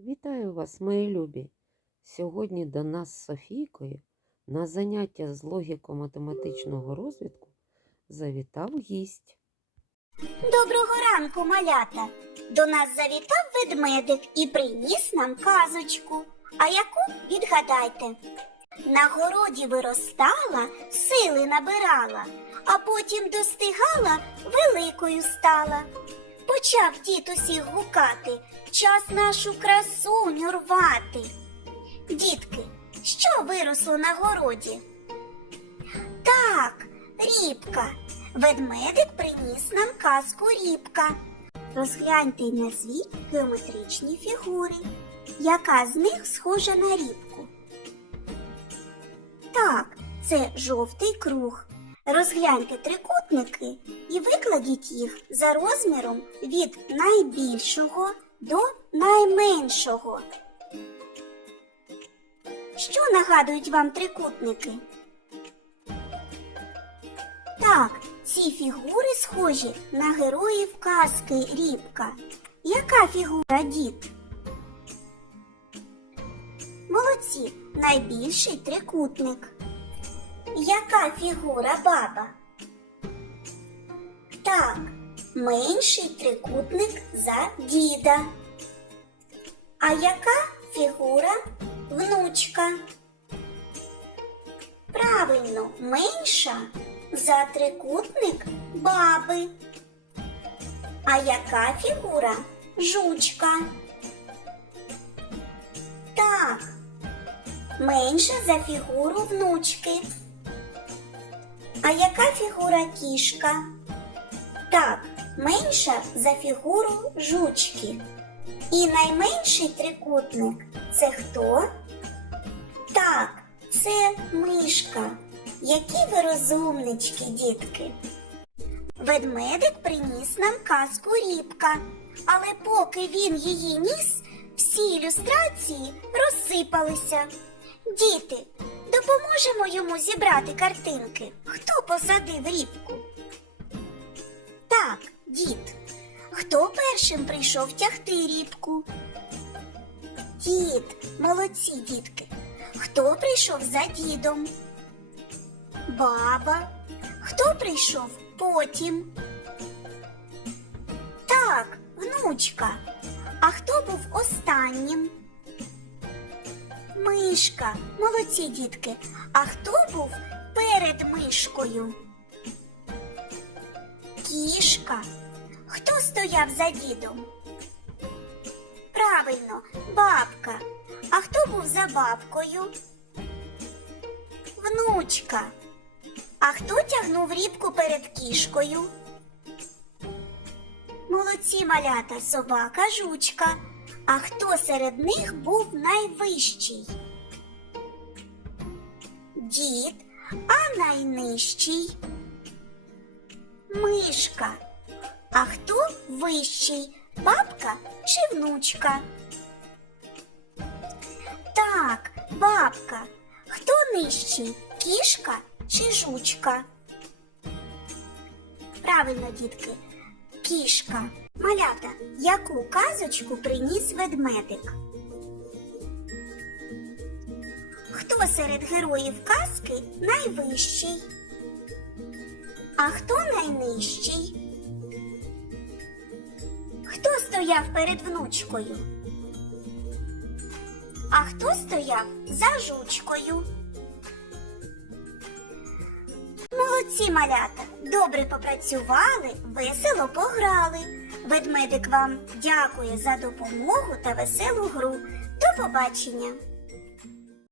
Вітаю вас, мої любі! Сьогодні до нас з Софійкою на заняття з логіко-математичного розвитку завітав гість. Доброго ранку, малята. До нас завітав ведмедик і приніс нам казочку. А яку відгадайте? На городі виростала, сили набирала, а потім достигала, великою стала. Почав дід усіх гукати, час нашу красуню рвати. Дітки, що виросло на городі? Так, рібка. Ведмедик приніс нам казку рібка. Розгляньте й назвіть геометричні фігури. Яка з них схожа на рібку? Так, це жовтий круг. Розгляньте трикутники і викладіть їх за розміром від найбільшого до найменшого. Що нагадують вам трикутники? Так, ці фігури схожі на героїв казки Рібка. Яка фігура дід? Молодці, найбільший трикутник. Яка фігура баба? Так, менший трикутник за діда. А яка фігура внучка? Правильно, менша за трикутник баби. А яка фігура жучка? Так, менша за фігуру внучки. А яка фігура кішка? Так, менша за фігуру жучки. І найменший трикутник це хто? Так, це мишка. Які ви розумнички, дітки. Ведмедик приніс нам казку рібка, але поки він її ніс, всі ілюстрації розсипалися. Діти, допоможемо йому зібрати картинки. Хто посадив рібку? Дід. Хто першим прийшов тягти рібку? Дід, молодці дітки. Хто прийшов за дідом? Баба. Хто прийшов потім? Так, внучка. А хто був останнім? Мишка. Молодці дітки. А хто був перед мишкою? Кішка. Хто стояв за дідом? Правильно, бабка. А хто був за бабкою? Внучка. А хто тягнув рібку перед кішкою? Молодці малята, собака, жучка. А хто серед них був найвищий? Дід, а найнижчий? Мишка. А хто вищий? Бабка чи внучка? Так, бабка. Хто нижчий? Кішка чи жучка? Правильно, дітки, кішка. Малята, яку казочку приніс ведмедик? Хто серед героїв казки найвищий? А хто найнижчий? Хто стояв перед внучкою? А хто стояв за жучкою? Молодці малята, добре попрацювали, весело пограли. Ведмедик вам дякує за допомогу та веселу гру. До побачення!